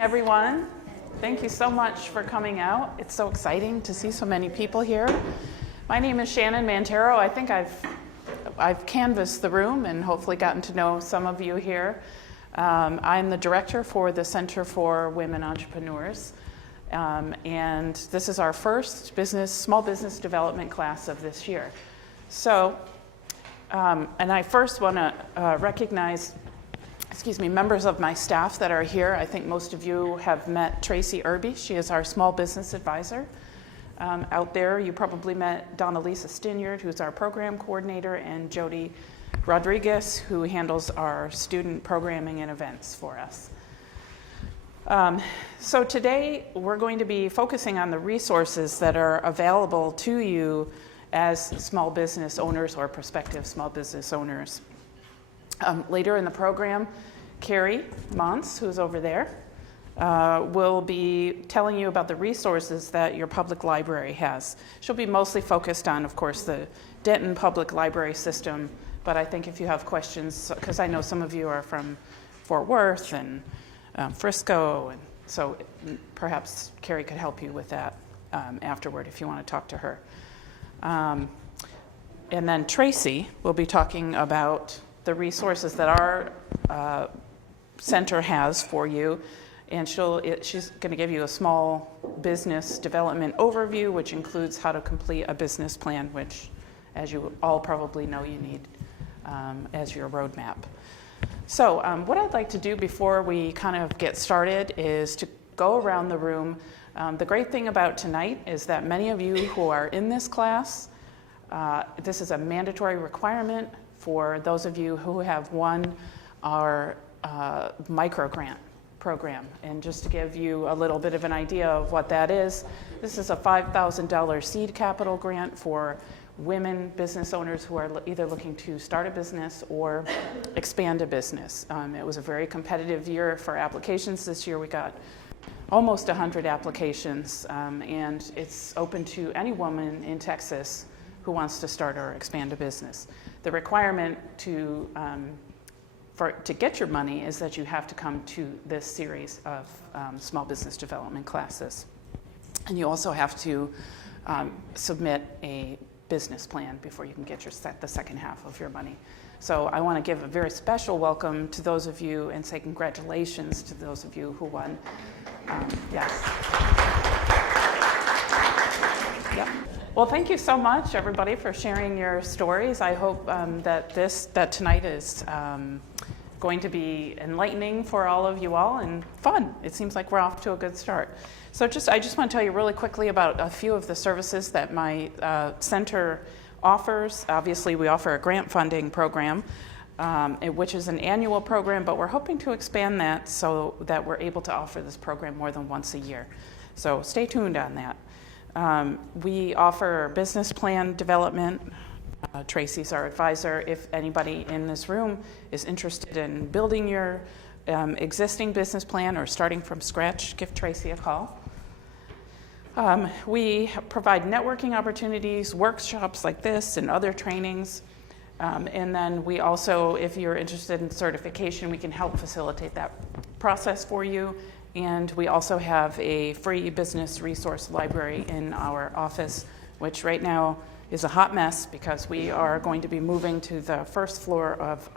Everyone, thank you so much for coming out. It's so exciting to see so many people here. My name is Shannon Mantaro. I think I've canvassed the room and hopefully gotten to know some of you here. I'm the director for the Center for Women Entrepreneurs, and this is our first small business development class of this year. So, and I first want to recognize members of my staff that are here. I think most of you have met Tracy Irby. She is our small business advisor. Out there, you probably met Lisa Stinyard, who's our program coordinator, and Jody Rodriguez, who handles our student programming and events for us. So today, we're going to be focusing on the resources that are available to you as small business owners or prospective small business owners. Later in the program, Kerry, Montz, who's over there, will be telling you about the resources that your public library has. She'll be mostly focused on, of course, the Denton public library system, but I think if you have questions, because I know some of you are from Fort Worth and Frisco, and so perhaps Kerry could help you with that afterward if you want to talk to her. And then Tracy will be talking about the resources that our center has for you, and she's going to give you a small business development overview, which includes how to complete a business plan, which, as you all probably know, you need as your roadmap. So what I'd like to do before we kind of get started is to go around the room. The great thing about tonight is that many of you who are in this class, this is a mandatory requirement for those of you who have won our micro grant program. And just to give you a little bit of an idea of what that is, this is a $5,000 seed capital grant for women business owners who are either looking to start a business or expand a business. It was a very competitive year for applications this year. We got almost 100 applications, and it's open to any woman in Texas who wants to start or expand a business. The requirement to get your money is that you have to come to this series of small business development classes. And you also have to submit a business plan before you can get the second half of your money. So I want to give a very special welcome to those of you and say congratulations to those of you who won. Yes. Yep. Well, thank you so much, everybody, for sharing your stories. I hope that tonight is going to be enlightening for all of you all and fun. It seems like we're off to a good start. So I just want to tell you really quickly about a few of the services that my center offers. Obviously, we offer a grant funding program, which is an annual program, but we're hoping to expand that so that we're able to offer this program more than once a year. So stay tuned on that. We offer business plan development. Tracy's our advisor. If anybody in this room is interested in building your existing business plan or starting from scratch, give Tracy a call. We provide networking opportunities, workshops like this, and other trainings. And then we also, if you're interested in certification, we can help facilitate that process for you. And we also have a free business resource library in our office, which right now is a hot mess because we are going to be moving to the first floor of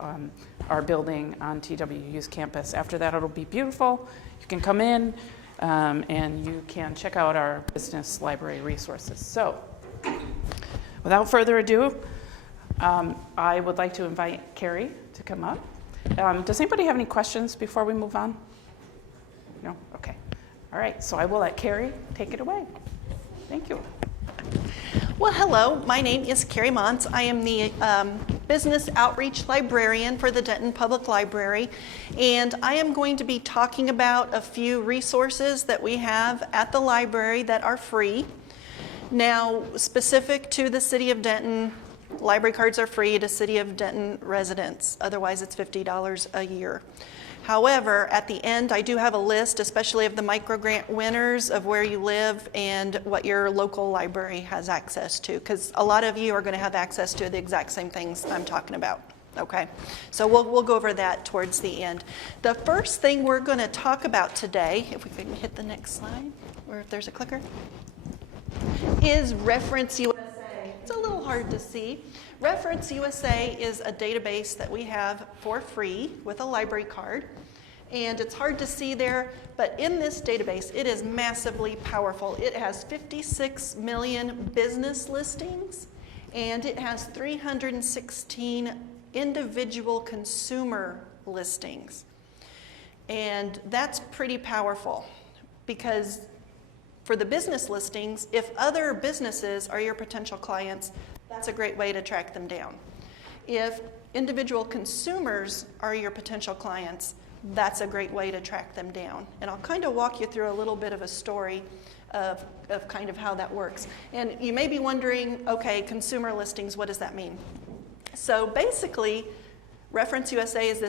our building on TWU's campus. After that, it'll be beautiful. You can come in and you can check out our business library resources. So without further ado, I would like to invite Kerry to come up. Does anybody have any questions before we move on? No? Okay. All right, so I will let Kerry take it away. Thank you. Well, hello. My name is Kerry Montz. I am the Business Outreach Librarian for the Denton Public Library, and I am going to be talking about a few resources that we have at the library that are free. Now, specific to the City of Denton, library cards are free to City of Denton residents. Otherwise, it's $50 a year. However, at the end, I do have a list, especially of the microgrant winners, of where you live and what your local library has access to, because a lot of you are going to have access to the exact same things I'm talking about. Okay, so we'll go over that towards the end. The first thing we're going to talk about today, if we can hit the next slide, or if there's a clicker, is Reference USA. It's a little hard to see. Reference USA is a database that we have for free with a library card. And it's hard to see there, but in this database, it is massively powerful. It has 56 million business listings, and it has 316 individual consumer listings. And that's pretty powerful because for the business listings, if other businesses are your potential clients, that's a great way to track them down. If individual consumers are your potential clients, that's a great way to track them down. And I'll kind of walk you through a little bit of a story of kind of how that works. And you may be wondering, okay, consumer listings, what does that mean? So basically, Reference USA is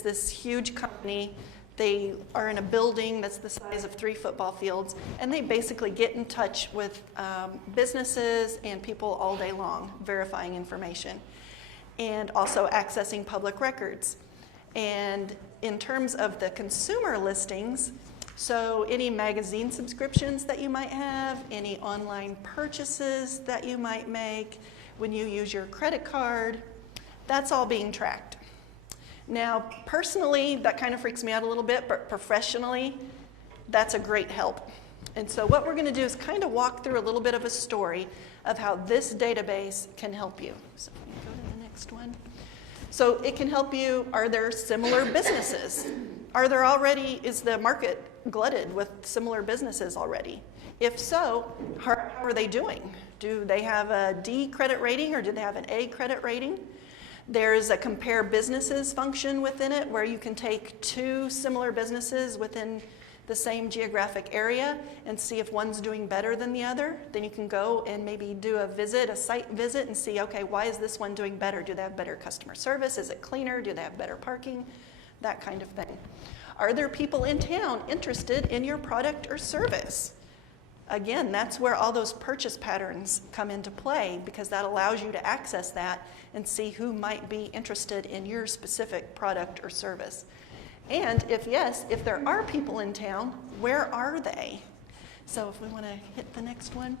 this huge company. They are in a building that's the size of 3 football fields, and they basically get in touch with businesses and people all day long, verifying information, and also accessing public records. And in terms of the consumer listings, so any magazine subscriptions that you might have, any online purchases that you might make, when you use your credit card, that's all being tracked. Now, personally, that kind of freaks me out a little bit, but professionally, that's a great help. And so what we're going to do is kind of walk through a little bit of a story of how this database can help you. So if we go to the next one. So it can help you, are there similar businesses? Is the market glutted with similar businesses already? If so, how are they doing? Do they have a D credit rating or do they have an A credit rating? There's a compare businesses function within it where you can take 2 similar businesses within the same geographic area and see if one's doing better than the other. Then you can go and maybe do a site visit and see, okay, why is this one doing better? Do they have better customer service? Is it cleaner? Do they have better parking? That kind of thing. Are there people in town interested in your product or service? Again, that's where all those purchase patterns come into play because that allows you to access that and see who might be interested in your specific product or service. And if there are people in town, where are they? So if we want to hit the next one.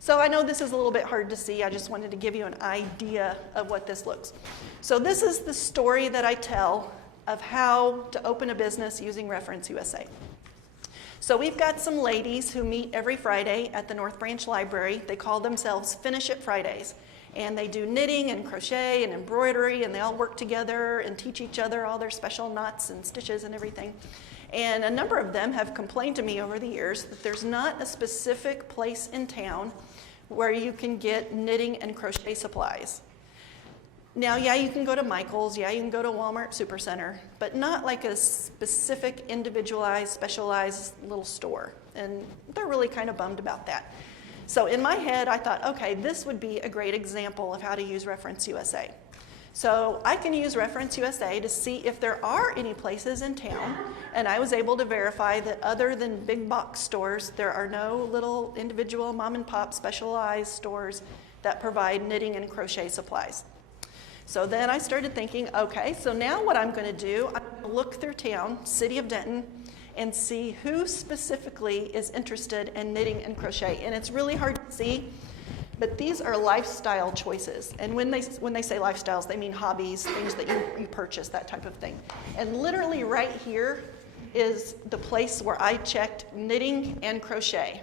So I know this is a little bit hard to see. I just wanted to give you an idea of what this looks. So this is the story that I tell of how to open a business using Reference USA. So we've got some ladies who meet every Friday at the North Branch Library. They call themselves Finish It Fridays. And they do knitting and crochet and embroidery, and they all work together and teach each other all their special knots and stitches and everything. And a number of them have complained to me over the years that there's not a specific place in town where you can get knitting and crochet supplies. Now, yeah, you can go to Michael's, yeah, you can go to Walmart Supercenter, but not like a specific, individualized, specialized little store. And they're really kind of bummed about that. So in my head, I thought, okay, this would be a great example of how to use Reference USA. So I can use Reference USA to see if there are any places in town, and I was able to verify that other than big box stores, there are no little individual mom and pop specialized stores that provide knitting and crochet supplies. So then I started thinking, okay, so now what I'm going to do, I'm going to look through town, city of Denton, and see who specifically is interested in knitting and crochet. And it's really hard to see, but these are lifestyle choices. And when they say lifestyles, they mean hobbies, things that you purchase, that type of thing. And literally right here is the place where I checked knitting and crochet.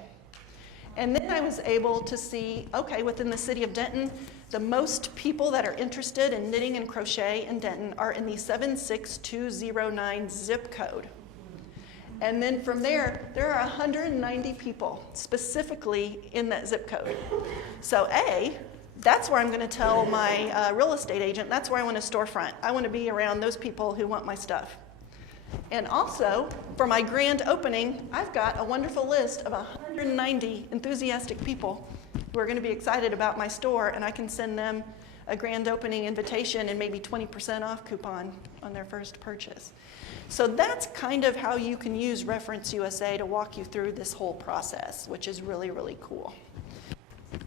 And then I was able to see, okay, within the city of Denton, the most people that are interested in knitting and crochet in Denton are in the 76209 zip code. And then from there are 190 people specifically in that zip code. So that's where I'm going to tell my real estate agent, that's where I want a storefront. I want to be around those people who want my stuff. And also, for my grand opening, I've got a wonderful list of 190 enthusiastic people who are going to be excited about my store, and I can send them a grand opening invitation and maybe 20% off coupon on their first purchase. So that's kind of how you can use Reference USA to walk you through this whole process, which is really, really cool.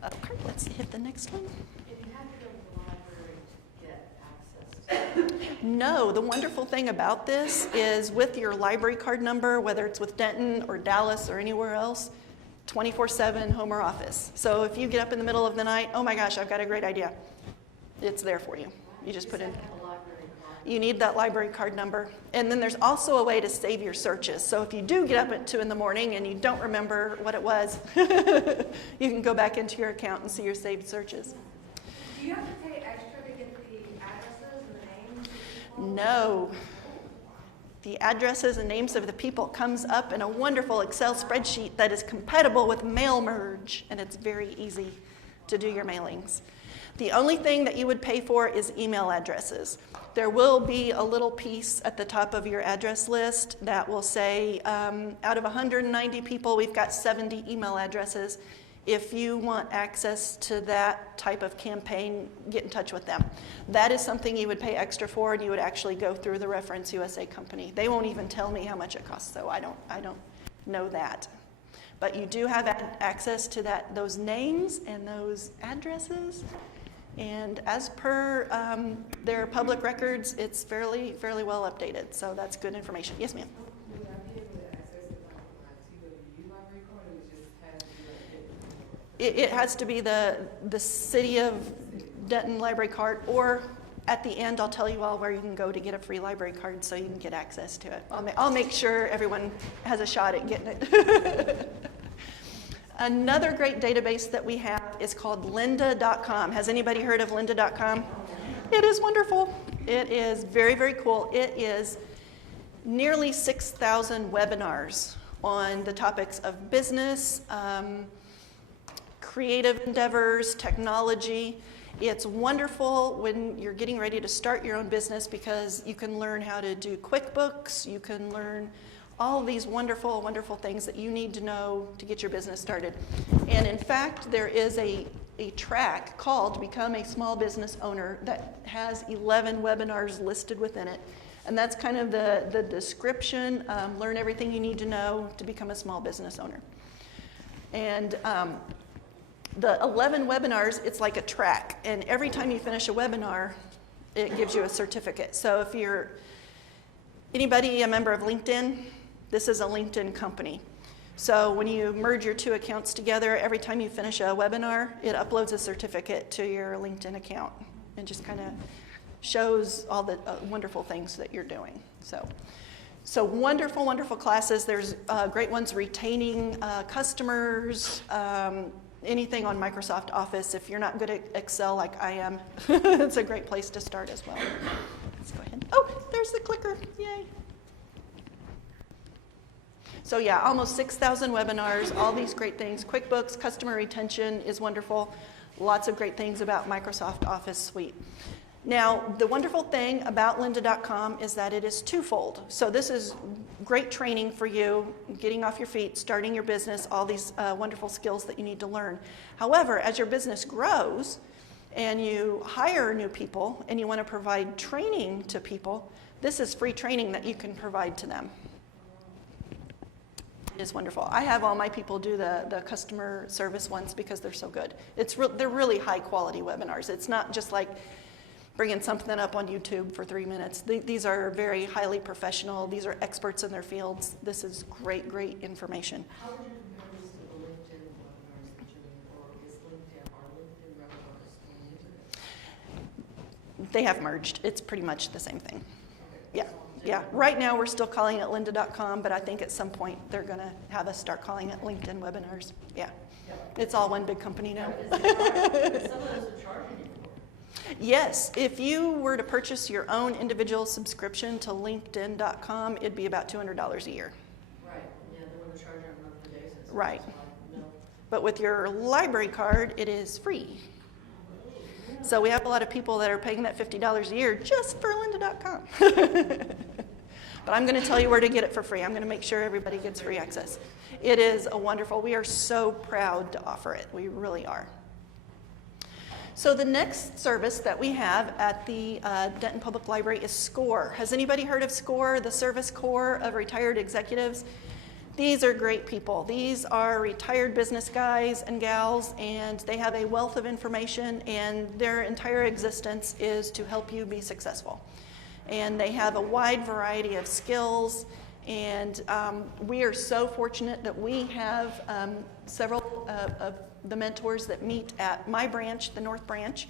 Okay, let's hit the next one. If you have to go to the library to get access No, the wonderful thing about this is with your library card number, whether it's with Denton or Dallas or anywhere else, 24/7 home or office. So if you get up in the middle of the night, oh my gosh, I've got a great idea, it's there for you. You just put in. You need that library card number. And then there's also a way to save your searches. So if you do get up at 2 in the morning and you don't remember what it was, you can go back into your account and see your saved searches. Do you have to pay extra to get the addresses and the names? No. The addresses and names of the people comes up in a wonderful Excel spreadsheet that is compatible with mail merge, and it's very easy to do your mailings. The only thing that you would pay for is email addresses. There will be a little piece at the top of your address list that will say, out of 190 people, we've got 70 email addresses. If you want access to that type of campaign, get in touch with them. That is something you would pay extra for, and you would actually go through the Reference USA company. They won't even tell me how much it costs, so I don't know that. But you do have access to those names and those addresses. And as per their public records, it's fairly well updated. So that's good information. Yes, ma'am. Would I be able to access it like TWU library card, or it just has to be like It has to be the City of Denton library card, or at the end, I'll tell you all where you can go to get a free library card so you can get access to it. I'll make sure everyone has a shot at getting it. Another great database that we have is called lynda.com. Has anybody heard of lynda.com? It is wonderful. It is very, very cool. It is nearly 6,000 webinars on the topics of business, creative endeavors, technology. It's wonderful when you're getting ready to start your own business because you can learn how to do QuickBooks, you can learn all of these wonderful, wonderful things that you need to know to get your business started. And in fact, there is a track called Become a Small Business Owner that has 11 webinars listed within it. And that's kind of the description, learn everything you need to know to become a small business owner. And the 11 webinars, it's like a track. And every time you finish a webinar, it gives you a certificate. So if you're anybody a member of LinkedIn, this is a LinkedIn company. So when you merge your two accounts together, every time you finish a webinar, it uploads a certificate to your LinkedIn account and just kind of shows all the wonderful things that you're doing. So wonderful, wonderful classes. There's great ones retaining customers, anything on Microsoft Office. If you're not good at Excel like I am, it's a great place to start as well. Let's go ahead. Oh, there's the clicker. Yay. So yeah, almost 6,000 webinars, all these great things. QuickBooks, customer retention is wonderful. Lots of great things about Microsoft Office Suite. Now, the wonderful thing about lynda.com is that it is twofold. So this is great training for you, getting off your feet, starting your business, all these wonderful skills that you need to learn. However, as your business grows and you hire new people and you want to provide training to people, this is free training that you can provide to them. It is wonderful. I have all my people do the customer service ones because they're so good. They're really high quality webinars. It's not just like bringing something up on YouTube for 3 minutes. These are very highly professional. These are experts in their fields. This is great, great information. How would you compare this to the LinkedIn webinars that you're doing, or is LinkedIn, are LinkedIn webinars going into this? They have merged. It's pretty much the same thing. Okay. Yeah. Right now we're still calling it lynda.com, but I think at some point they're going to have us start calling it LinkedIn webinars. Yeah. It's all one big company now. Some of those are charging you for. Yes. If you were to purchase your own individual subscription to LinkedIn.com, it'd be about $200 a year. Right. Yeah, they want to charge on a monthly basis. Right. No. But with your library card, it is free. So we have a lot of people that are paying that $50 a year just for lynda.com. But I'm going to tell you where to get it for free. I'm going to make sure everybody gets free access. It is a wonderful. We are so proud to offer it. We really are. So the next service that we have at the Denton Public Library is SCORE. Has anybody heard of SCORE, the Service Corps of Retired Executives? These are great people. These are retired business guys and gals, and they have a wealth of information, and their entire existence is to help you be successful. And they have a wide variety of skills, and we are so fortunate that we have several of the mentors that meet at my branch, the North Branch,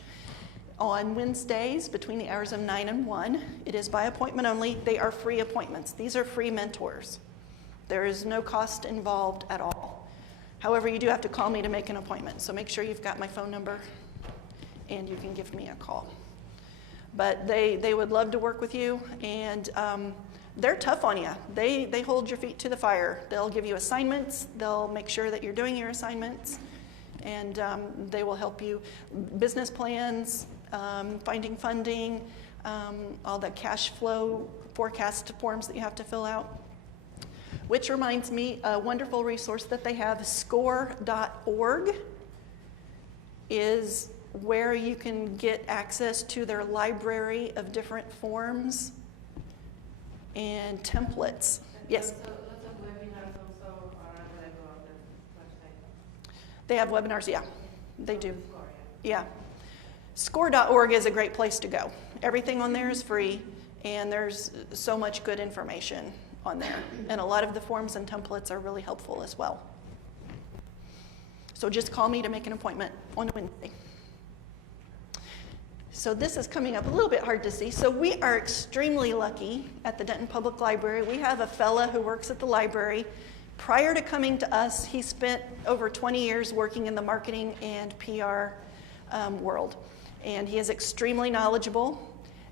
on Wednesdays between the hours of 9 and 1. It is by appointment only. They are free appointments. These are free mentors. There is no cost involved at all. However, you do have to call me to make an appointment, so make sure you've got my phone number and you can give me a call. But they would love to work with you, and they're tough on you. They hold your feet to the fire. They'll give you assignments. They'll make sure that you're doing your assignments, and they will help you. Business plans, finding funding, all the cash flow forecast forms that you have to fill out. Which reminds me, a wonderful resource that they have, score.org, is where you can get access to their library of different forms and templates. Yes? So lots of webinars also, or I go on the website? They have webinars, yeah, they do. Score, Yeah. Score.org is a great place to go. Everything on there is free, and there's so much good information on there. And a lot of the forms and templates are really helpful as well. So just call me to make an appointment on Wednesday. So this is coming up a little bit hard to see. So we are extremely lucky at the Denton Public Library. We have a fella who works at the library. Prior to coming to us, he spent over 20 years working in the marketing and PR world. And he is extremely knowledgeable,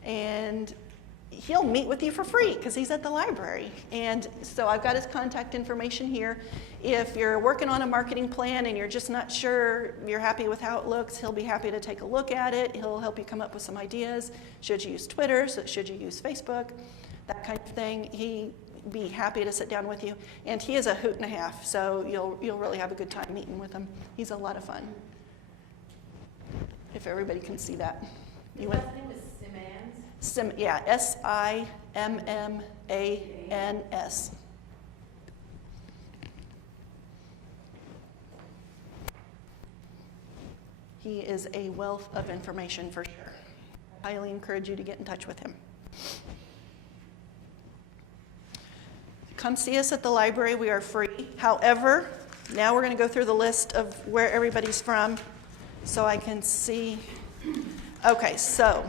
and he'll meet with you for free because he's at the library. And so I've got his contact information here. If you're working on a marketing plan and you're just not sure you're happy with how it looks, he'll be happy to take a look at it. He'll help you come up with some ideas. Should you use Twitter? Should you use Facebook? That kind of thing. He'd be happy to sit down with you. And he is a hoot and a half, so you'll really have a good time meeting with him. He's a lot of fun. If everybody can see that. His last name is Simmons. Yeah, S-I-M-M-A-N-S. He is a wealth of information for sure. I highly encourage you to get in touch with him. Come see us at the library. We are free. However, now we're going to go through the list of where everybody's from so I can see. Okay, so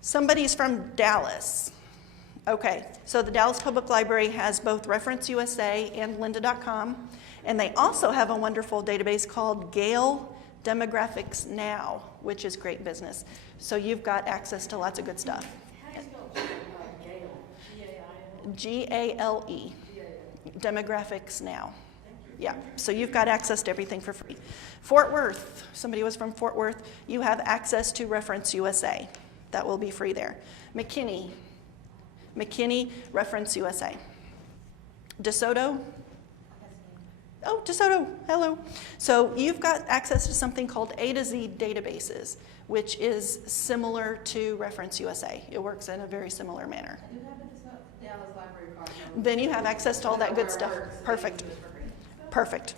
somebody's from Dallas. Okay, so the Dallas Public Library has both Reference USA and lynda.com, and they also have a wonderful database called Gale Demographics Now, which is great business. So you've got access to lots of good stuff. How do you spell Gale? G-A-I-L? G-A-L-E, Demographics Now. Yeah, so you've got access to everything for free. Fort Worth, somebody was from Fort Worth, you have access to Reference USA. That will be free there. McKinney, Reference USA. DeSoto? Oh, DeSoto, hello. So you've got access to something called A to Z databases, which is similar to Reference USA. It works in a very similar manner. I do have the Dallas Library card. Then you have access to all that good stuff. Perfect.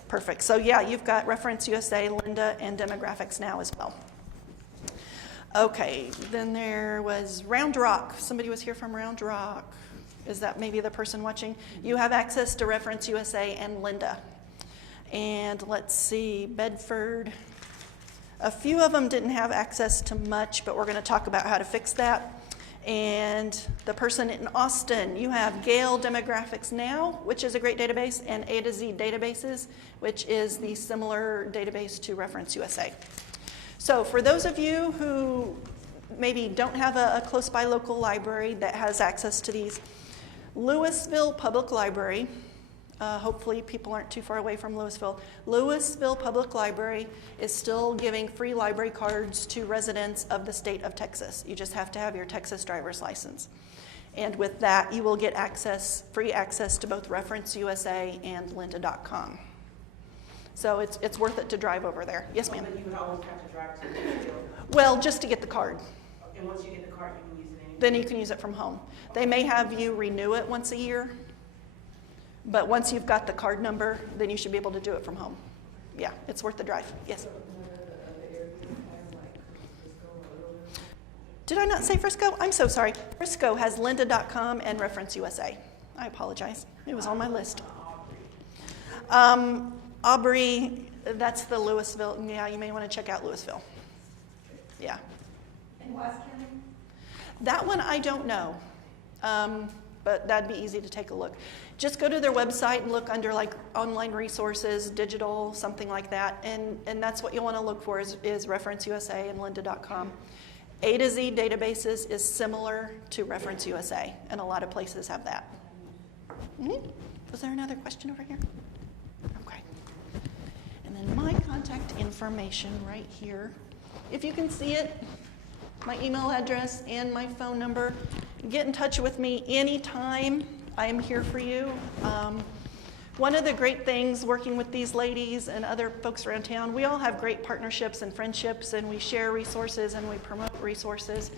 Perfect. So yeah, you've got Reference USA, Lynda, and Demographics Now as well. Okay, then there was Round Rock. Somebody was here from Round Rock. Is that maybe the person watching? You have access to Reference USA and Lynda. And let's see, Bedford. A few of them didn't have access to much, but we're going to talk about how to fix that. And the person in Austin, you have Gale Demographics Now, which is a great database, and A to Z Databases, which is the similar database to Reference USA. So for those of you who maybe don't have a close by local library that has access to these, Louisville Public Library, hopefully people aren't too far away from Louisville. Louisville Public Library is still giving free library cards to residents of the state of Texas. You just have to have your Texas driver's license. And with that, you will get free access to both Reference USA and lynda.com. So it's worth it to drive over there. Yes, ma'am? But you would always have to drive to Louisville. Well, just to get the card. And once you get the card, you can use it anywhere. Then you can use it from home. They may have you renew it once a year, But once you've got the card number, then you should be able to do it from home. Yeah, it's worth the drive. Yes. Did I not say Frisco? I'm so sorry. Frisco has lynda.com and Reference USA. I apologize. It was on my list. Aubrey, that's the Louisville. Yeah, you may want to check out Louisville. Yeah. And West County? That one I don't know, but that'd be easy to take a look. Just go to their website and look under like online resources, digital, something like that, and that's what you'll want to look for is Reference USA and lynda.com. A to Z databases is similar to Reference USA, and a lot of places have that. Mm-hmm. Was there another question over here? Okay. And then my contact information right here. If you can see it, my email address and my phone number. Get in touch with me anytime. I am here for you. One of the great things working with these ladies and other folks around town, we all have great partnerships and friendships, and we share resources and we promote resources.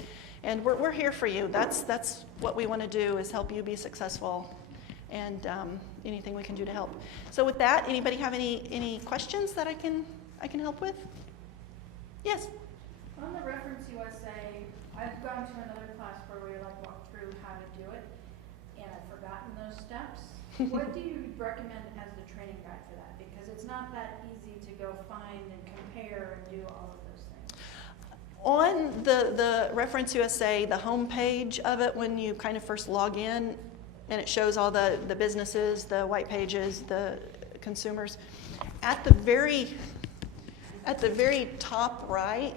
And we're here for you. That's what we want to do, is help you be successful, and anything we can do to help. So with that, anybody have any questions that I can help with? Yes. On the Reference USA, I've gone to another class where we walk through how to do it, and I've forgotten those steps. What do you recommend as the training guide for that? Because it's not that easy to go find and compare and do all of those things. On the Reference USA, the home page of it, when you kind of first log in, and it shows all the businesses, the white pages, the consumers, at the very top right,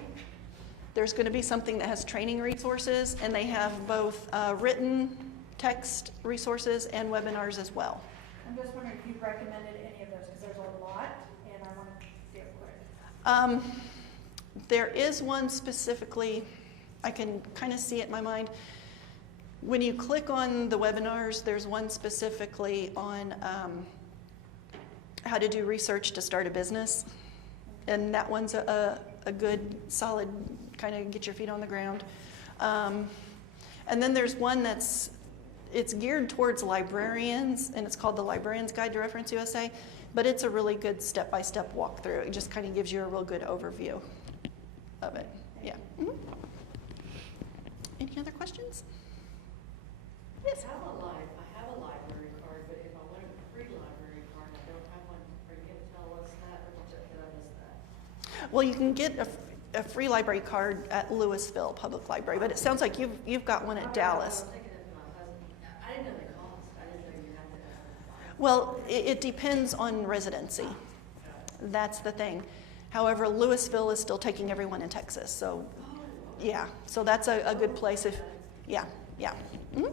there's going to be something that has training resources, and they have both written text resources and webinars as well. I'm just wondering if you recommended any of those, because there's a lot, and I want to see it quick. There is one specifically, I can kind of see it in my mind. When you click on the webinars, there's one specifically on how to do research to start a business. And that one's a good, solid, kind of get your feet on the ground. And then there's one it's geared towards librarians, and it's called the Librarian's Guide to Reference USA, but it's a really good step-by-step walkthrough. It just kind of gives you a real good overview of it. Yeah. Mm-hmm. Any other questions? Yes. I have a library card, but if I want a free library card, I don't have one. Are you going to tell us that, or did I miss that? Well, you can get a free library card at Louisville Public Library, but it sounds like you've got one at Dallas. I was thinking of my husband. I didn't know the cost. I didn't know you had to have one. Well, it depends on residency. That's the thing. However, Louisville is still taking everyone in Texas, so yeah. So that's a good place if, yeah. Mm-hmm.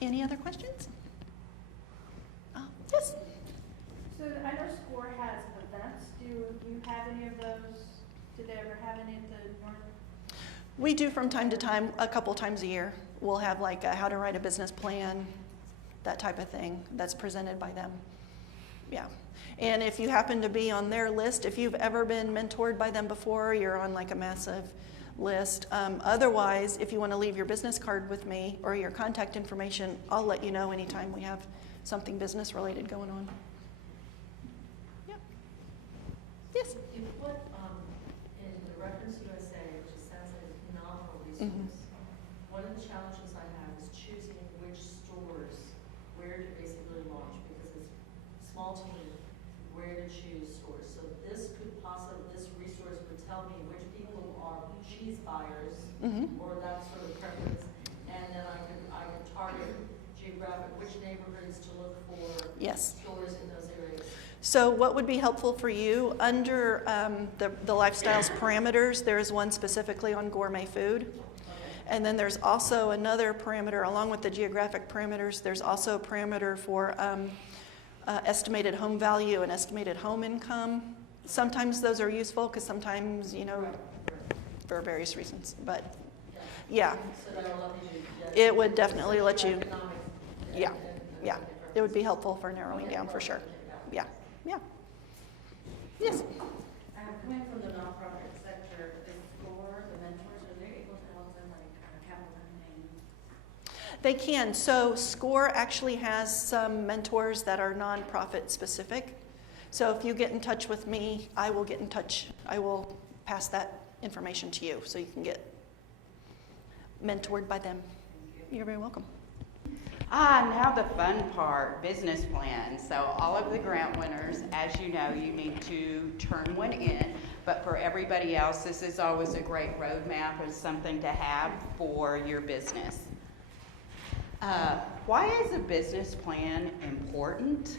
Any other questions? Yes. So I know SCORE has events. Do you have any of those? Did they ever have any at the North? We do from time to time, a couple times a year. We'll have like a how to write a business plan, that type of thing that's presented by them. Yeah. And if you happen to be on their list, if you've ever been mentored by them before, you're on like a massive list. Otherwise, if you want to leave your business card with me or your contact information, I'll let you know anytime we have something business related going on. Yep. Yes. You put in the Reference USA, which sounds like a phenomenal resource. One of the challenges I have is choosing which stores, where to basically launch, because it's a small team, where to choose stores. So this resource would tell me which people are cheese buyers, or that sort of preference, and then I could target geographic, which neighborhoods to look for Yes. stores in those areas. So what would be helpful for you, under the lifestyles parameters, there is one specifically on gourmet food. And then there's also another parameter, along with the geographic parameters, there's also a parameter for estimated home value and estimated home income. Sometimes those are useful because sometimes, for various reasons, but yeah. So that'll let me do It would definitely let you, economic. yeah. It would be helpful for narrowing down for sure. Yeah. Yes. Coming from the nonprofit sector, is SCORE, the mentors, are they able to help them capital campaign? They can. So SCORE actually has some mentors that are nonprofit specific. So if you get in touch with me, I will get in touch. I will pass that information to you so you can get mentored by them. You're very welcome. Now the fun part, business plan. So all of the grant winners, as you know, you need to turn one in. But for everybody else, this is always a great roadmap and something to have for your business. Why is a business plan important?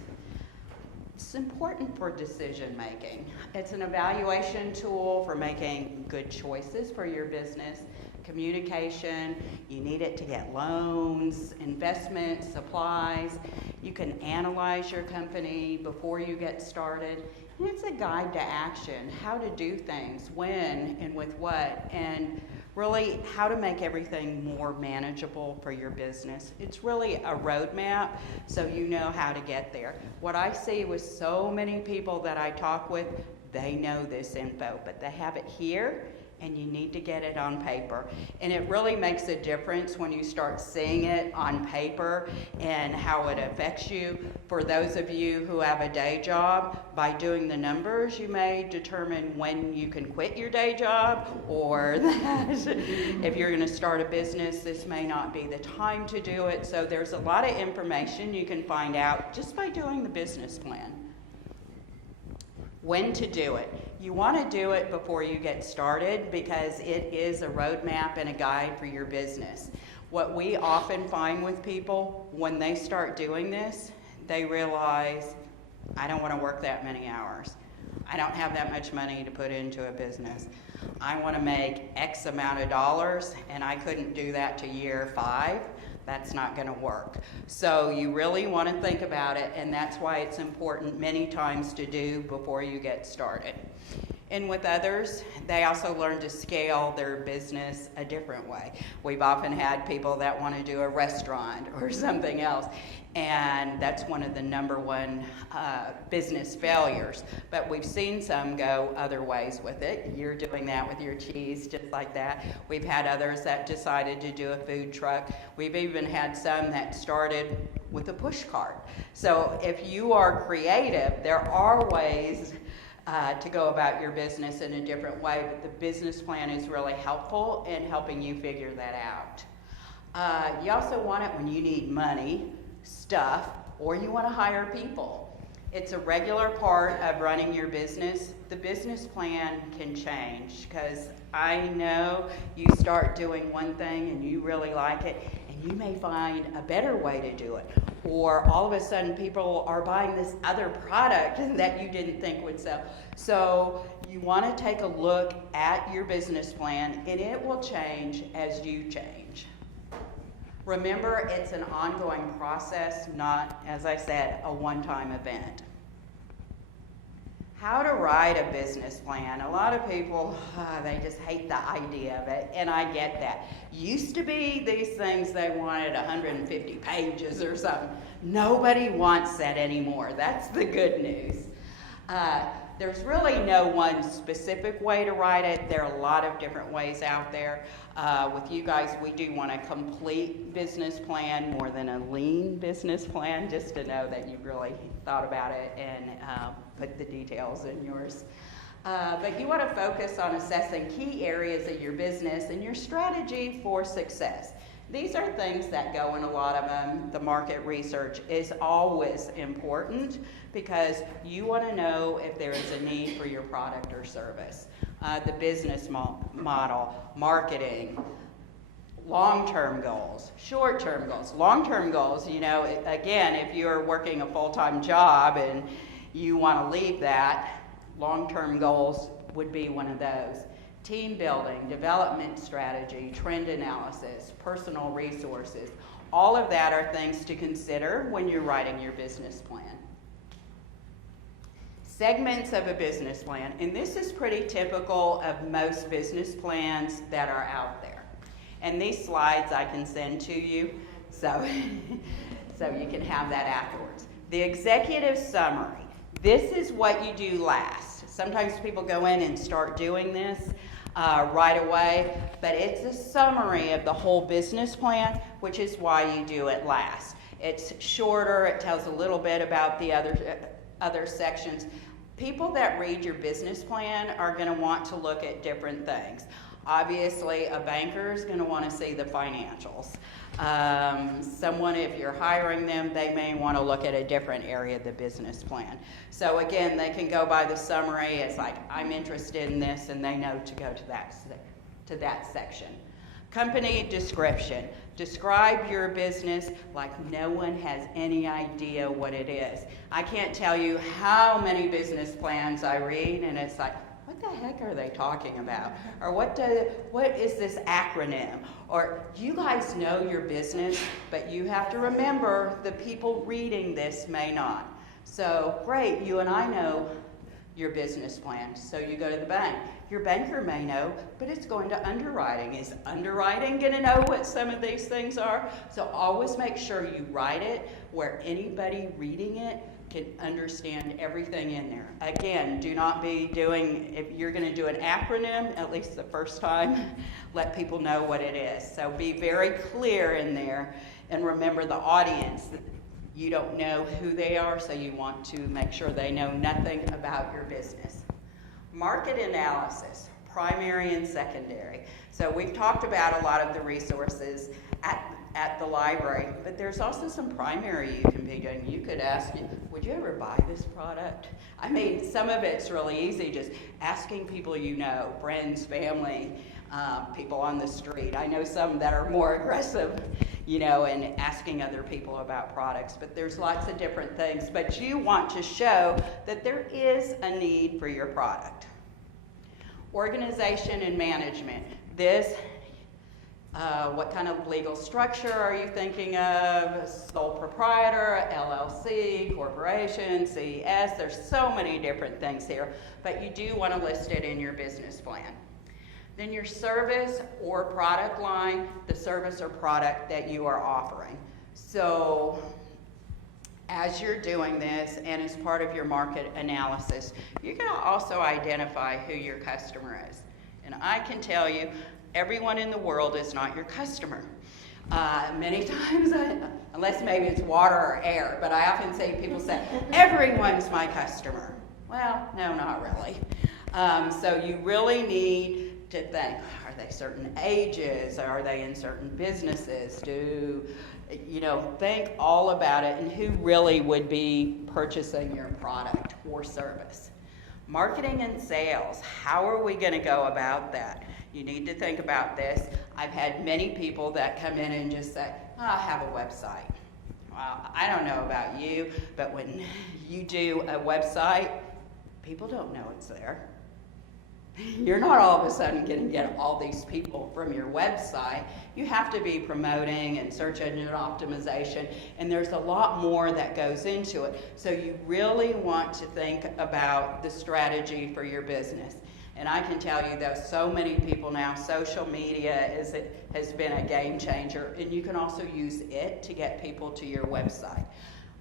It's important for decision making. It's an evaluation tool for making good choices for your business. Communication, you need it to get loans, investments, supplies. You can analyze your company before you get started. And it's a guide to action, how to do things, when and with what, and really how to make everything more manageable for your business. It's really a roadmap so you know how to get there. What I see with so many people that I talk with, they know this info, but they have it here, and you need to get it on paper. And it really makes a difference when you start seeing it on paper and how it affects you. For those of you who have a day job, by doing the numbers, you may determine when you can quit your day job, or that if you're gonna start a business, this may not be the time to do it. So there's a lot of information you can find out just by doing the business plan. When to do it. You want to do it before you get started because it is a roadmap and a guide for your business. What we often find with people, when they start doing this, they realize, I don't want to work that many hours. I don't have that much money to put into a business. I want to make X amount of dollars, and I couldn't do that to year 5. That's not going to work. So you really want to think about it, and that's why it's important many times to do before you get started. And with others, they also learn to scale their business a different way. We've often had people that want to do a restaurant or something else, and that's one of the #1 business failures. But we've seen some go other ways with it. You're doing that with your cheese, just like that. We've had others that decided to do a food truck. We've even had some that started with a push cart. So if you are creative, there are ways to go about your business in a different way, but the business plan is really helpful in helping you figure that out. You also want it when you need money, stuff, or you want to hire people. It's a regular part of running your business. The business plan can change because I know you start doing one thing and you really like it, and you may find a better way to do it. Or all of a sudden people are buying this other product that you didn't think would sell. So you want to take a look at your business plan, and it will change as you change. Remember, it's an ongoing process, not, as I said, a one-time event. How to write a business plan. A lot of people, they just hate the idea of it, and I get that. Used to be these things they wanted 150 pages or something. Nobody wants that anymore. That's the good news. There's really no one specific way to write it. There are a lot of different ways out there. With you guys, we do want a complete business plan more than a lean business plan, just to know that you've really thought about it and put the details in yours. But you want to focus on assessing key areas of your business and your strategy for success. These are things that go in a lot of them. The market research is always important because you want to know if there is a need for your product or service. The business model, marketing, long-term goals, short-term goals. Long-term goals, you know, again, if you're working a full-time job and you want to leave that, long-term goals would be one of those. Team building, development strategy, trend analysis, personal resources. All of that are things to consider when you're writing your business plan. Segments of a business plan, and this is pretty typical of most business plans that are out there. And these slides I can send to you, so you can have that afterwards. The executive summary. This is what you do last. Sometimes people go in and start doing this. right away, but it's a summary of the whole business plan, which is why you do it last. It's shorter, it tells a little bit about the other sections. People that read your business plan are going to want to look at different things. Obviously, a banker is going to want to see the financials. Someone, if you're hiring them, they may want to look at a different area of the business plan. So again, they can go by the summary. It's like, I'm interested in this, and they know to go to that section. Company description. Describe your business like no one has any idea what it is. I can't tell you how many business plans I read, and it's like, what the heck are they talking about? Or what is this acronym? Or you guys know your business, but you have to remember the people reading this may not. So great, you and I know your business plan. So you go to the bank. Your banker may know, but it's going to underwriting. Is underwriting going to know what some of these things are? So always make sure you write it where anybody reading it can understand everything in there. Again, do not be doing, if you're going to do an acronym, at least the first time, let people know what it is. So be very clear in there, and remember the audience. You don't know who they are, so you want to make sure they know nothing about your business. Market analysis, primary and secondary. So we've talked about a lot of the resources at the library, but there's also some primary you can be doing. You could ask, would you ever buy this product? I mean, some of it's really easy, just asking people you know, friends, family, people on the street. I know some that are more aggressive, you know, and asking other people about products, but there's lots of different things. But you want to show that there is a need for your product. Organization and management. This, what kind of legal structure are you thinking of? Sole proprietor, LLC, corporation, CES. There's so many different things here, but you do want to list it in your business plan. Then your service or product line, the service or product that you are offering. So as you're doing this and as part of your market analysis, you're going to also identify who your customer is. And I can tell you, everyone in the world is not your customer. Many times, unless maybe it's water or air, but I often see people say, everyone's my customer. Well, no, not really. So you really need to think, are they certain ages? Are they in certain businesses? Think all about it and who really would be purchasing your product or service. Marketing and sales, how are we going to go about that? You need to think about this. I've had many people that come in and just say, I have a website. Well, I don't know about you, but when you do a website, people don't know it's there. You're not all of a sudden going to get all these people from your website. You have to be promoting and search engine optimization, and there's a lot more that goes into it. So you really want to think about the strategy for your business. And I can tell you that so many people now, social media has been a game changer, and you can also use it to get people to your website.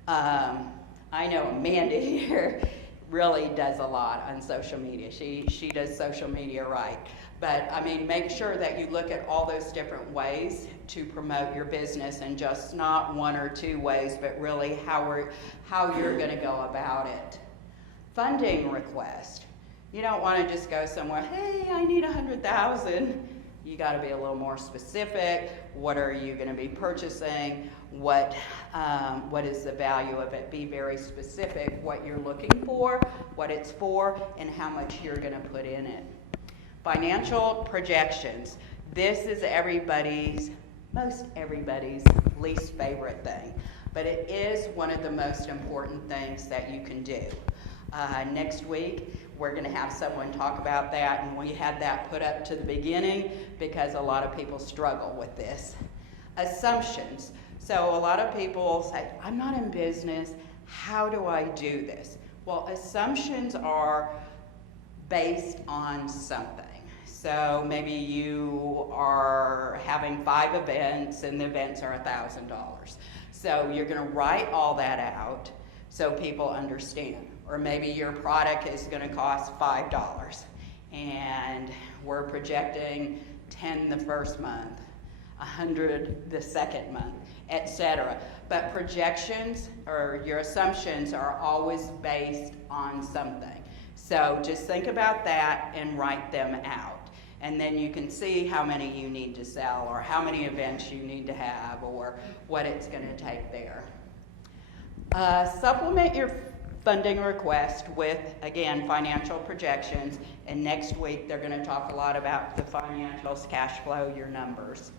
I know Amanda here really does a lot on social media. She does social media right. But I mean, make sure that you look at all those different ways to promote your business, and just not one or two ways, but really how you're going to go about it. Funding request. You don't want to just go somewhere, hey, I need $100,000. You got to be a little more specific. What are you going to be purchasing? What is the value of it? Be very specific what you're looking for, what it's for, and how much you're going to put in it. Financial projections. This is most everybody's least favorite thing, but it is one of the most important things that you can do. Next week, we're going to have someone talk about that, and we had that put up to the beginning because a lot of people struggle with this. Assumptions. So a lot of people say, I'm not in business, how do I do this? Well, assumptions are based on something. So maybe you are having 5 events and the events are $1,000. So you're going to write all that out so people understand. Or maybe your product is going to cost $5. and we're projecting 10 the first month, 100 the second month, etc. But projections or your assumptions are always based on something. So just think about that and write them out. And then you can see how many you need to sell, or how many events you need to have, or what it's going to take there. Supplement your funding request with, again, financial projections. And next week, they're going to talk a lot about the financials, cash flow, your numbers.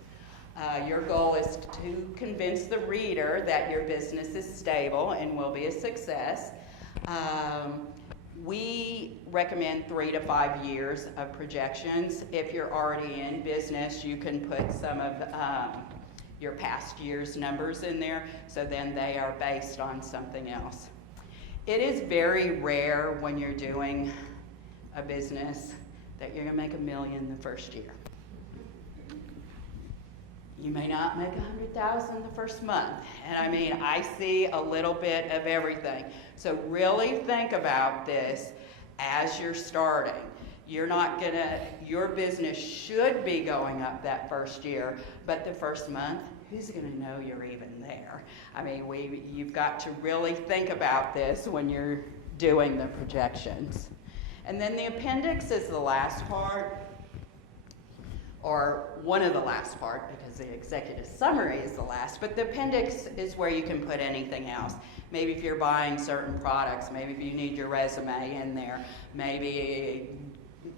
Your goal is to convince the reader that your business is stable and will be a success. We recommend 3 to 5 years of projections. If you're already in business, you can put some of your past year's numbers in there, so then they are based on something else. It is very rare when you're doing a business that you're going to make $1 million the first year. You may not make $100,000 the first month. And I mean, I see a little bit of everything. So really think about this as you're starting. You're not gonna, your business should be going up that first year, but the first month, who's gonna know you're even there? I mean, you've got to really think about this when you're doing the projections. And then the appendix is the last part, or one of the last part, because the executive summary is the last, but the appendix is where you can put anything else. Maybe if you're buying certain products, maybe if you need your resume in there, maybe a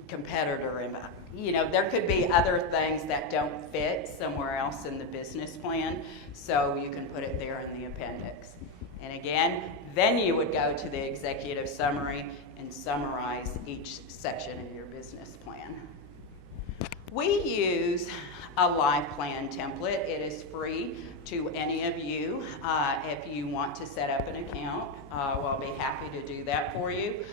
competitor, you know, there could be other things that don't fit somewhere else in the business plan, so you can put it there in the appendix. And again, then you would go to the executive summary and summarize each section in your business plan. We use a LivePlan template. It is free to any of you. If you want to set up an account, I'll be happy to do that for you.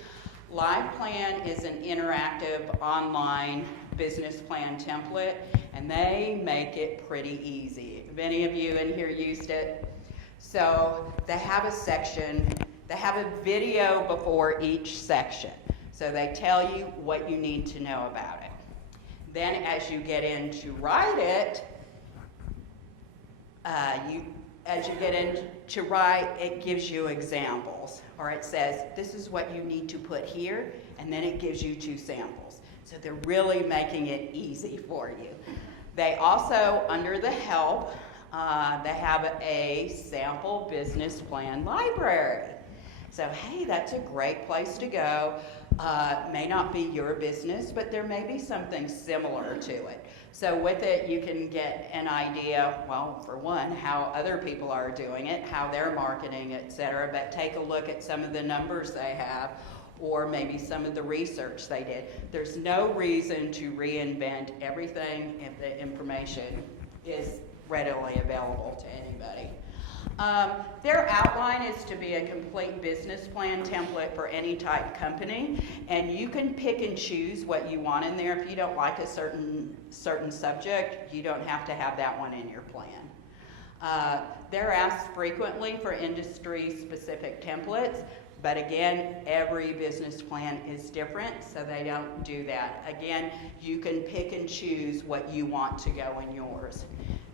LivePlan is an interactive online business plan template, and they make it pretty easy. Have any of you in here used it? So they have a section, they have a video before each section. So they tell you what you need to know about it. Then as you get in to write it, it gives you examples, or it says, this is what you need to put here, and then it gives you 2 samples. So they're really making it easy for you. They also, under the help, they have a sample business plan library. So, hey, that's a great place to go. May not be your business, but there may be something similar to it. So with it, you can get an idea, well, for one, how other people are doing it, how they're marketing, etc., but take a look at some of the numbers they have, or maybe some of the research they did. There's no reason to reinvent everything if the information is readily available to anybody. Their outline is to be a complete business plan template for any type company, and you can pick and choose what you want in there. If you don't like a certain subject, you don't have to have that one in your plan. They're asked frequently for industry-specific templates, but again, every business plan is different, so they don't do that. Again, you can pick and choose what you want to go in yours.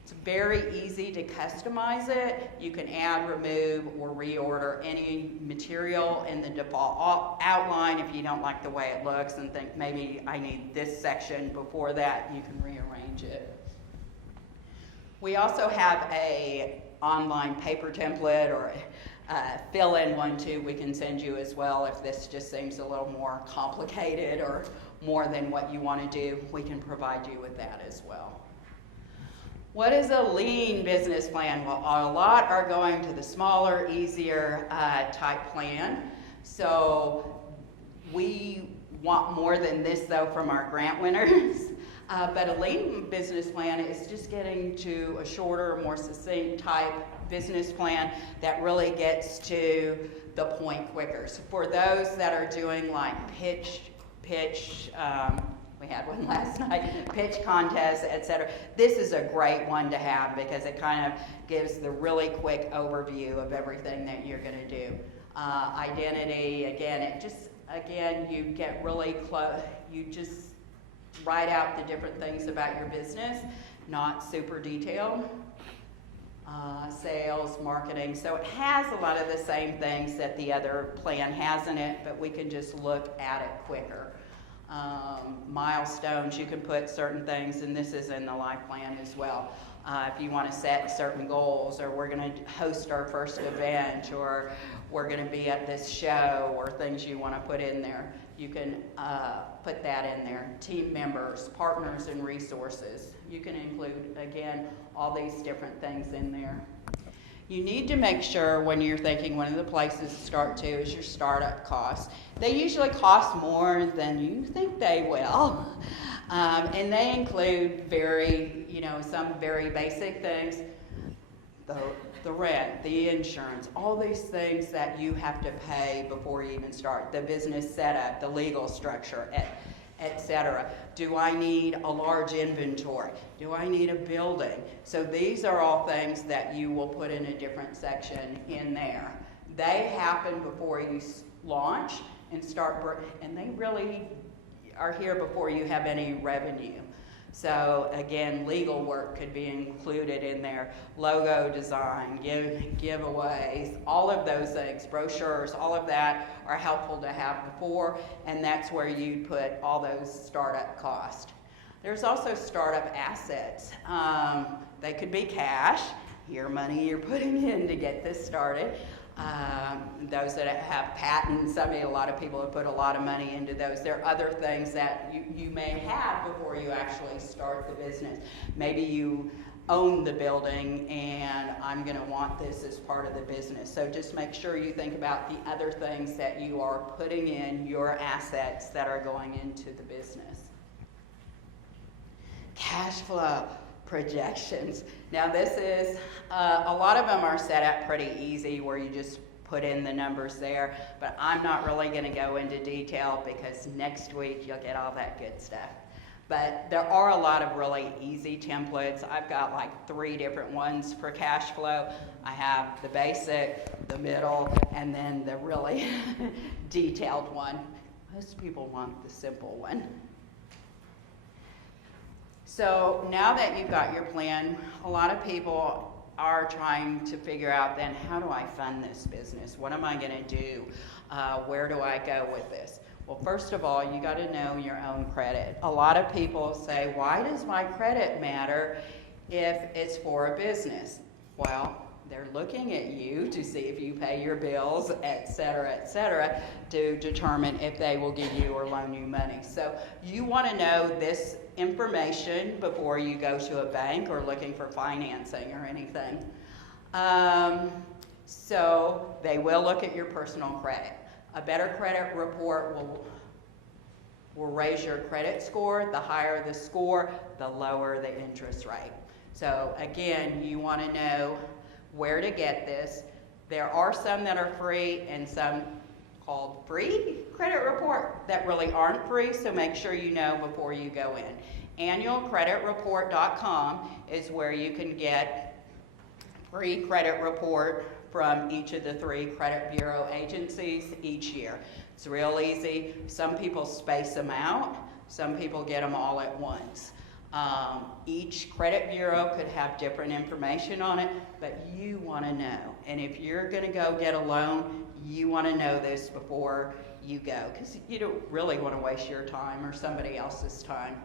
It's very easy to customize it. You can add, remove, or reorder any material in the default outline. If you don't like the way it looks and think maybe I need this section before that, you can rearrange it. We also have a online paper template or fill-in one too we can send you as well if this just seems a little more complicated or more than what you want to do. We can provide you with that as well. What is a lean business plan? Well, a lot are going to the smaller, easier type plan. So we want more than this though from our grant winners. But a lean business plan is just getting to a shorter, more succinct type business plan that really gets to the point quicker. So for those that are doing like pitch, we had one last night, pitch contests, etc. This is a great one to have because it kind of gives the really quick overview of everything that you're going to do. Identity, again, it just again, you get really close, you just write out the different things about your business, not super detailed. Sales, marketing, so it has a lot of the same things that the other plan has in it, but we can just look at it quicker. Milestones, you can put certain things, and this is in the LivePlan as well. If you want to set certain goals, or we're going to host our first event, or we're going to be at this show, or things you want to put in there, you can put that in there. Team members, partners, and resources. You can include, again, all these different things in there. You need to make sure when you're thinking one of the places to start to is your startup costs. They usually cost more than you think they will. And they include some very basic things, the rent, the insurance, all these things that you have to pay before you even start. The business setup, the legal structure, etc. Do I need a large inventory? Do I need a building? So these are all things that you will put in a different section in there. They happen before you launch and start, and they really are here before you have any revenue. So again, legal work could be included in there, logo design, giveaways, all of those things, brochures, all of that are helpful to have before, and that's where you'd put all those startup costs. There's also startup assets. They could be cash, your money you're putting in to get this started. Those that have patents, a lot of people have put a lot of money into those. There are other things that you may have before you actually start the business. Maybe you own the building and I'm going to want this as part of the business. So just make sure you think about the other things that you are putting in your assets that are going into the business. Cash flow projections. Now this is, a lot of them are set up pretty easy where you just put in the numbers there, but I'm not really going to go into detail because next week you'll get all that good stuff. But there are a lot of really easy templates. I've got like 3 different ones for cash flow. I have the basic, the middle, and then the really detailed one. Most people want the simple one. So now that you've got your plan, a lot of people are trying to figure out then, how do I fund this business? What am I going to do? Where do I go with this? Well, first of all, you got to know your own credit. A lot of people say, why does my credit matter if it's for a business? Well, they're looking at you to see if you pay your bills, et cetera, to determine if they will give you or loan you money. So you want to know this information before you go to a bank or looking for financing or anything. So they will look at your personal credit. A better credit report will raise your credit score. The higher the score, the lower the interest rate. So again, you want to know where to get this. There are some that are free and some called free credit report that really aren't free, so make sure you know before you go in. Annualcreditreport.com is where you can get free credit report from each of the 3 credit bureau agencies each year. It's real easy. Some people space them out. Some people get them all at once. Each credit bureau could have different information on it, but you want to know. And if you're going to go get a loan, you want to know this before you go, because you don't really want to waste your time or somebody else's time.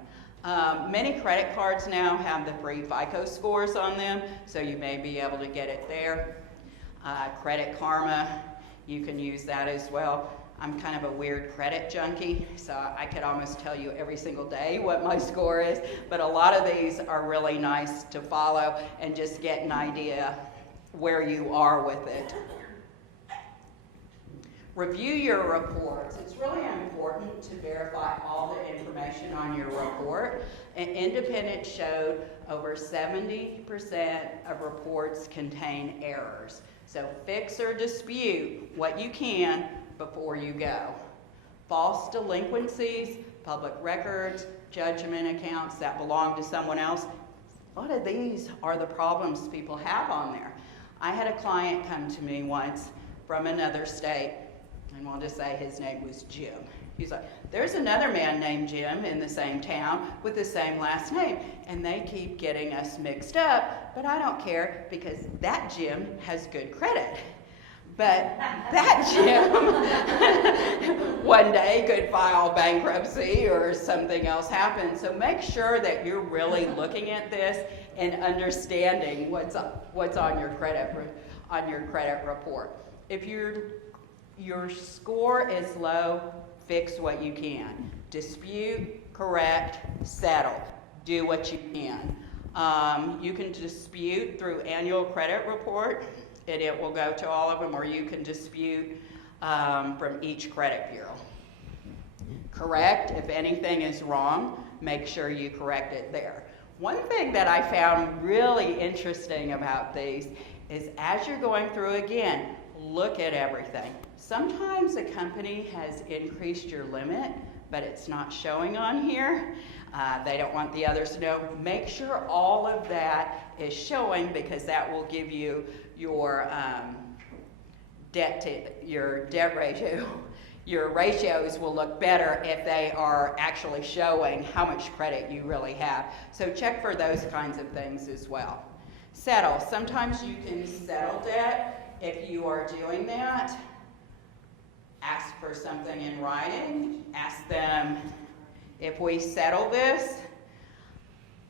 Many credit cards now have the free FICO scores on them, so you may be able to get it there. Credit Karma, you can use that as well. I'm kind of a weird credit junkie, so I could almost tell you every single day what my score is, but a lot of these are really nice to follow and just get an idea where you are with it. Review your reports. It's really important to verify all the information on your report. An independent showed over 70% of reports contain errors. So fix or dispute what you can before you go. False delinquencies, public records, judgment accounts that belong to someone else. A lot of these are the problems people have on there. I had a client come to me once from another state, and we'll just say his name was Jim. He's like, there's another man named Jim in the same town with the same last name, and they keep getting us mixed up, but I don't care because that Jim has good credit. But that Jim one day could file bankruptcy or something else happen. So make sure that you're really looking at this and understanding what's on your credit report. If your score is low, fix what you can. Dispute, correct, settle. Do what you can. You can dispute through annual credit report, and it will go to all of them, or you can dispute from each credit bureau. Correct, if anything is wrong, make sure you correct it there. One thing that I found really interesting about these is as you're going through again, look at everything. Sometimes a company has increased your limit, but it's not showing on here. They don't want the others to know. Make sure all of that is showing because that will give you your debt ratio. Your ratios will look better if they are actually showing how much credit you really have. So check for those kinds of things as well. Settle. Sometimes you can settle debt. If you are doing that, ask for something in writing. Ask them, if we settle this,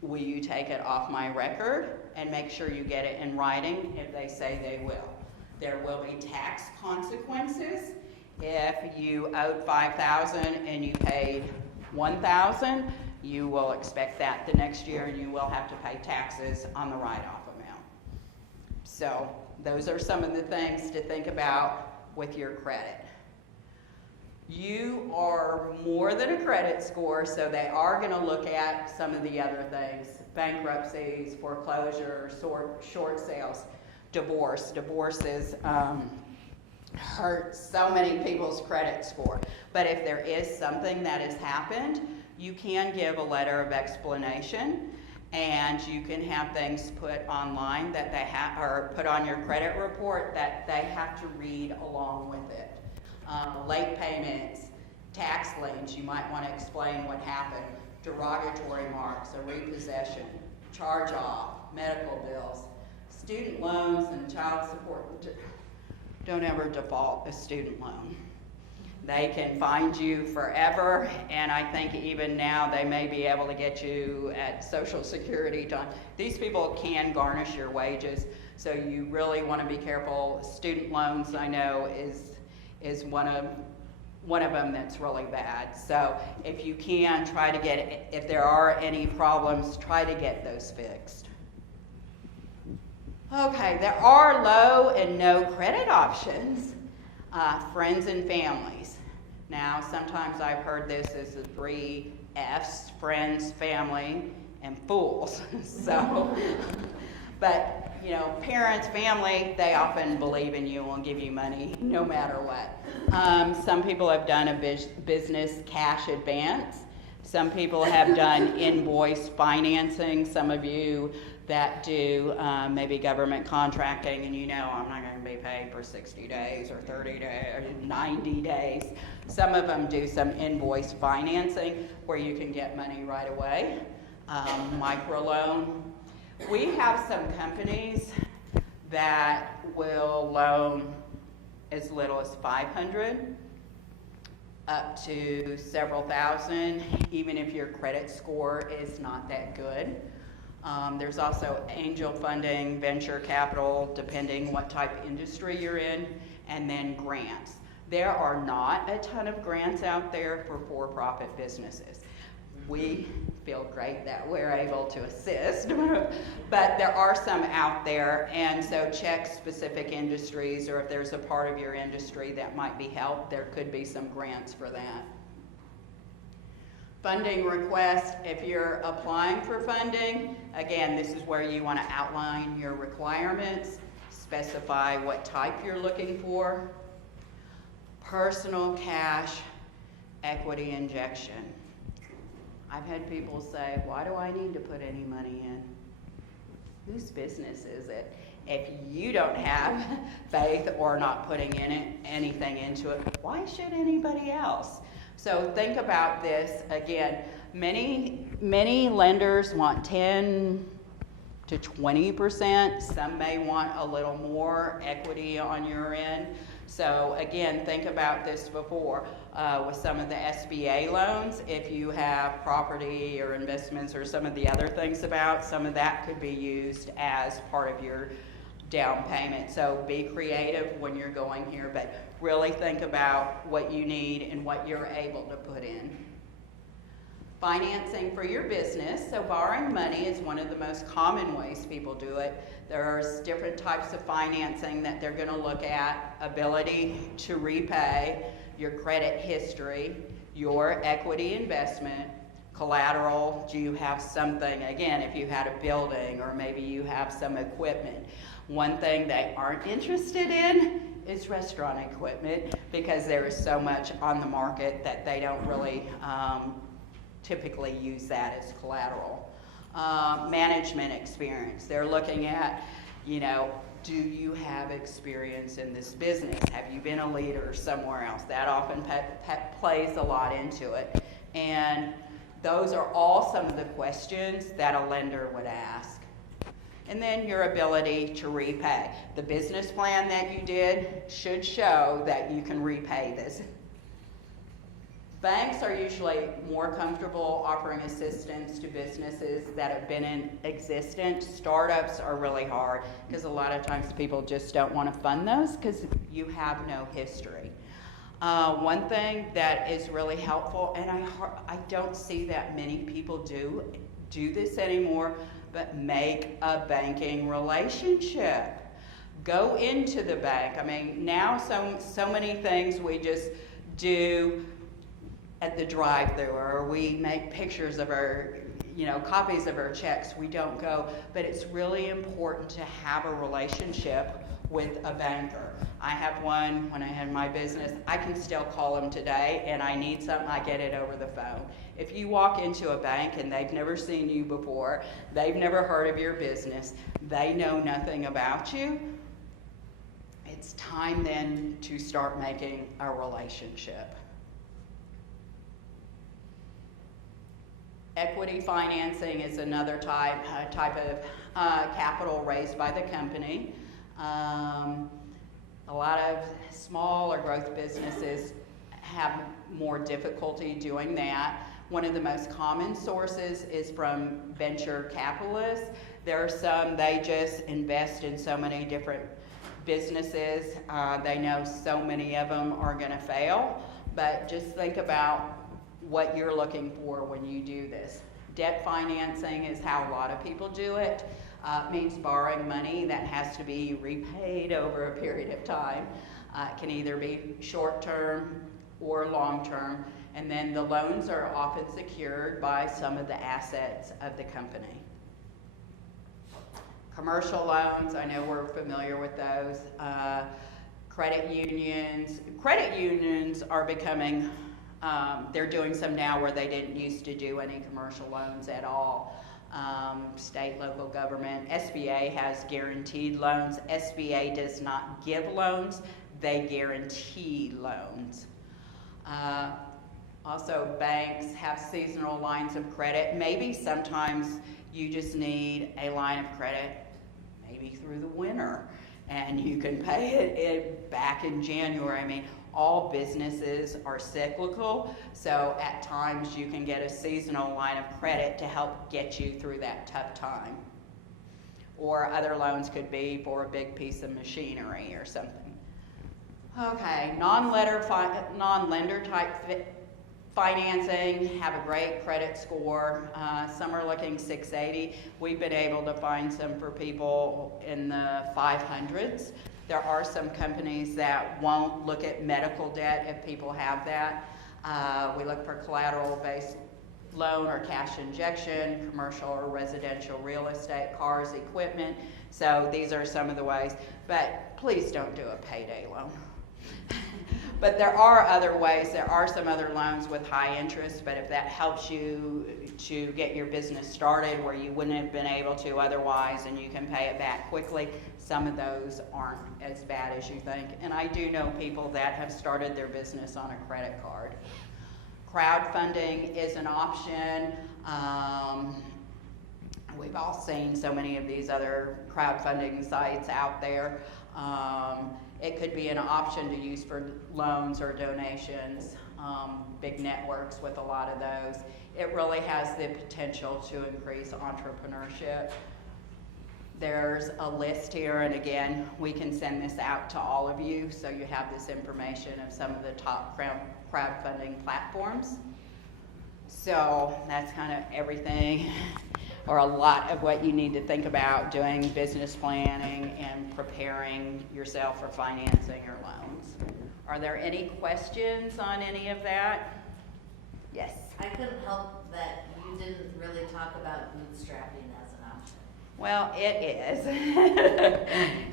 will you take it off my record? And make sure you get it in writing if they say they will. There will be tax consequences. If you owed $5,000 and you paid $1,000, you will expect that the next year and you will have to pay taxes on the write-off amount. So those are some of the things to think about with your credit. You are more than a credit score, so they are going to look at some of the other things. Bankruptcies, foreclosures, short sales, divorce. Divorces hurt so many people's credit score. But if there is something that has happened, you can give a letter of explanation, and you can have things put online that they have, or put on your credit report that they have to read along with it. Late payments, tax liens, you might want to explain what happened, derogatory marks, a repossession, charge off, medical bills, student loans and child support. Don't ever default a student loan. They can find you forever, and I think even now they may be able to get you at Social Security time. These people can garnish your wages, so you really want to be careful. Student loans, I know, is one of them that's really bad. So if you can, try to get it. If there are any problems, try to get those fixed. Okay, there are low and no credit options. Friends and families. Now, sometimes I've heard this as the 3 F's, friends, family, and fools. So, but, you know, parents, family, they often believe in you and will give you money no matter what. Some people have done a business cash advance. Some people have done invoice financing. Some of you that do maybe government contracting, and you know I'm not going to be paid for 60 days or 30 days or 90 days. Some of them do some invoice financing where you can get money right away. Microloan. We have some companies that will loan as little as $500 up to several thousand, even if your credit score is not that good. There's also angel funding, venture capital, depending what type of industry you're in, and then grants. There are not a ton of grants out there for for-profit businesses. We feel great that we're able to assist, but there are some out there, and so check specific industries, or if there's a part of your industry that might be helped, there could be some grants for that. Funding request, if you're applying for funding, again, this is where you want to outline your requirements, specify what type you're looking for. Personal cash equity injection. I've had people say, why do I need to put any money in? Whose business is it? If you don't have faith or not putting anything into it, why should anybody else? So think about this again. Many lenders want 10 to 20%. Some may want a little more equity on your end. So again, think about this before. With some of the SBA loans, if you have property or investments or some of the other things some of that could be used as part of your down payment. So be creative when you're going here, but really think about what you need and what you're able to put in. Financing for your business. So borrowing money is one of the most common ways people do it. There's different types of financing that they're going to look at: ability to repay, your credit history, your equity investment, collateral. Do you have something, again, if you had a building or maybe you have some equipment. One thing they aren't interested in is restaurant equipment, because there is so much on the market that they don't really typically use that as collateral. Management experience. They're looking at, do you have experience in this business? Have you been a leader somewhere else? That often plays a lot into it. And those are all some of the questions that a lender would ask. And then your ability to repay. The business plan that you did should show that you can repay this. Banks are usually more comfortable offering assistance to businesses that have been in existence. Startups are really hard because a lot of times people just don't want to fund those because you have no history. One thing that is really helpful, and I don't see that many people do this anymore, but make a banking relationship. Go into the bank. I mean, now so many things we just do at the drive-thru, or we make pictures of our, copies of our checks. We don't go, but it's really important to have a relationship with a banker. I have one when I had my business. I can still call them today, and I need something, I get it over the phone. If you walk into a bank and they've never seen you before, they've never heard of your business, they know nothing about you, it's time then to start making a relationship. Equity financing is another type of capital raised by the company. A lot of small or growth businesses have more difficulty doing that. One of the most common sources is from venture capitalists. There are some, they just invest in so many different businesses. They know so many of them are going to fail, but just think about what you're looking for when you do this. Debt financing is how a lot of people do it. It means borrowing money that has to be repaid over a period of time. It can either be short-term or long-term, and then the loans are often secured by some of the assets of the company. Commercial loans, I know we're familiar with those. Credit unions are becoming, they're doing some now where they didn't used to do any commercial loans at all. State, local government. SBA has guaranteed loans. SBA does not give loans, they guarantee loans. Also, banks have seasonal lines of credit. Maybe sometimes you just need a line of credit, maybe through the winter, and you can pay it back in January. I mean, all businesses are cyclical, so at times you can get a seasonal line of credit to help get you through that tough time. Or other loans could be for a big piece of machinery or something. Okay, non-lender type financing, have a great credit score. Some are looking 680. We've been able to find some for people in the 500s. There are some companies that won't look at medical debt if people have that. We look for collateral-based loan or cash injection, commercial or residential real estate, cars, equipment. So these are some of the ways, but please don't do a payday loan. But there are other ways. There are some other loans with high interest, but if that helps you to get your business started where you wouldn't have been able to otherwise and you can pay it back quickly, some of those aren't as bad as you think. And I do know people that have started their business on a credit card. Crowdfunding is an option. We've all seen so many of these other crowdfunding sites out there. It could be an option to use for loans or donations, big networks with a lot of those. It really has the potential to increase entrepreneurship. There's a list here, and again, we can send this out to all of you so you have this information of some of the top crowdfunding platforms. So that's kind of everything, or a lot of what you need to think about doing business planning and preparing yourself for financing or loans. Are there any questions on any of that? Yes. I couldn't help that you didn't really talk about bootstrapping as an option. Well, it is.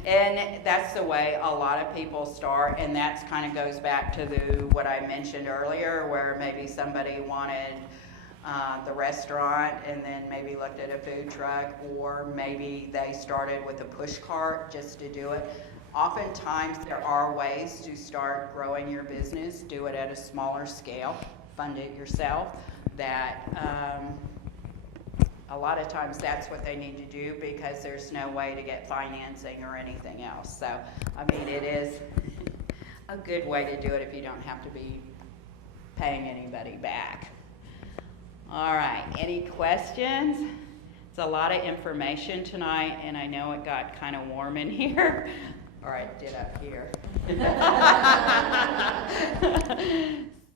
And that's the way a lot of people start, and that kind of goes back to what I mentioned earlier, where maybe somebody wanted the restaurant and then maybe looked at a food truck, or maybe they started with a push cart just to do it. Oftentimes there are ways to start growing your business, do it at a smaller scale, fund it yourself. That a lot of times that's what they need to do because there's no way to get financing or anything else. So, I mean, it is a good way to do it if you don't have to be paying anybody back. All right, any questions? It's a lot of information tonight, and I know it got kind of warm in here. Or it did up here.